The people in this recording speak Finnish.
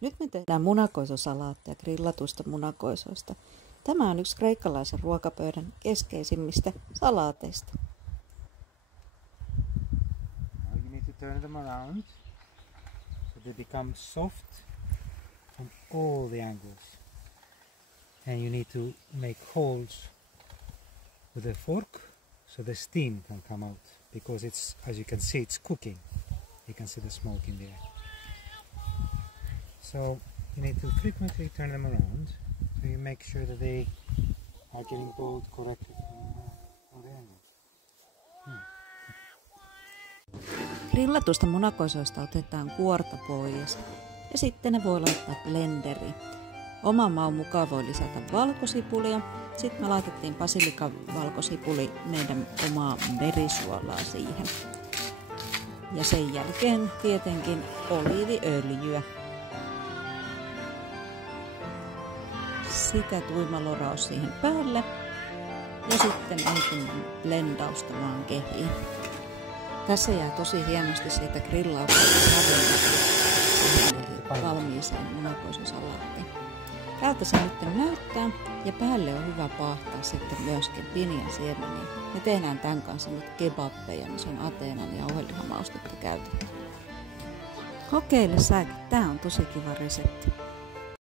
Nyt me tehdään munakoisosalaattia grillatuista munakoisoista. Tämä on yksi kreikkalaisen ruokapöydän keskeisimmistä salaateista. Now you need to turn them around so they become soft from all the angles. And you need to make holes with a fork so the steam can come out, because it's, as you can see, it's cooking. You can see the smoke in there. So you need to frequently turn them around so you make sure that they are getting boiled correctly from the angles. Grillatuista munakoisoista otetaan kuorta pois ja sitten ne voi laittaa blenderiin. Oman maun mukaan voi lisätä valkosipulia. Sitten me laitettiin basilikan valkosipuli, meidän omaa merisuolaa siihen. Ja sen jälkeen tietenkin oliiviöljyä. Sitä tuimaloraus siihen päälle. Ja sitten ensin blendausta vaan kehiin. Tässä jää tosi hienosti siitä grillauksesta savua valmiiseen munakoisosalaattiin. Tältä se nyt näyttää ja päälle on hyvä paahtaa sitten myöskin pinjan siemeniä. Me tehdään tämän kanssa nyt kebabbeja, missä on Ateenan ja jauhelihamausta käytetty. Kokeile säkin, tää on tosi kiva resepti.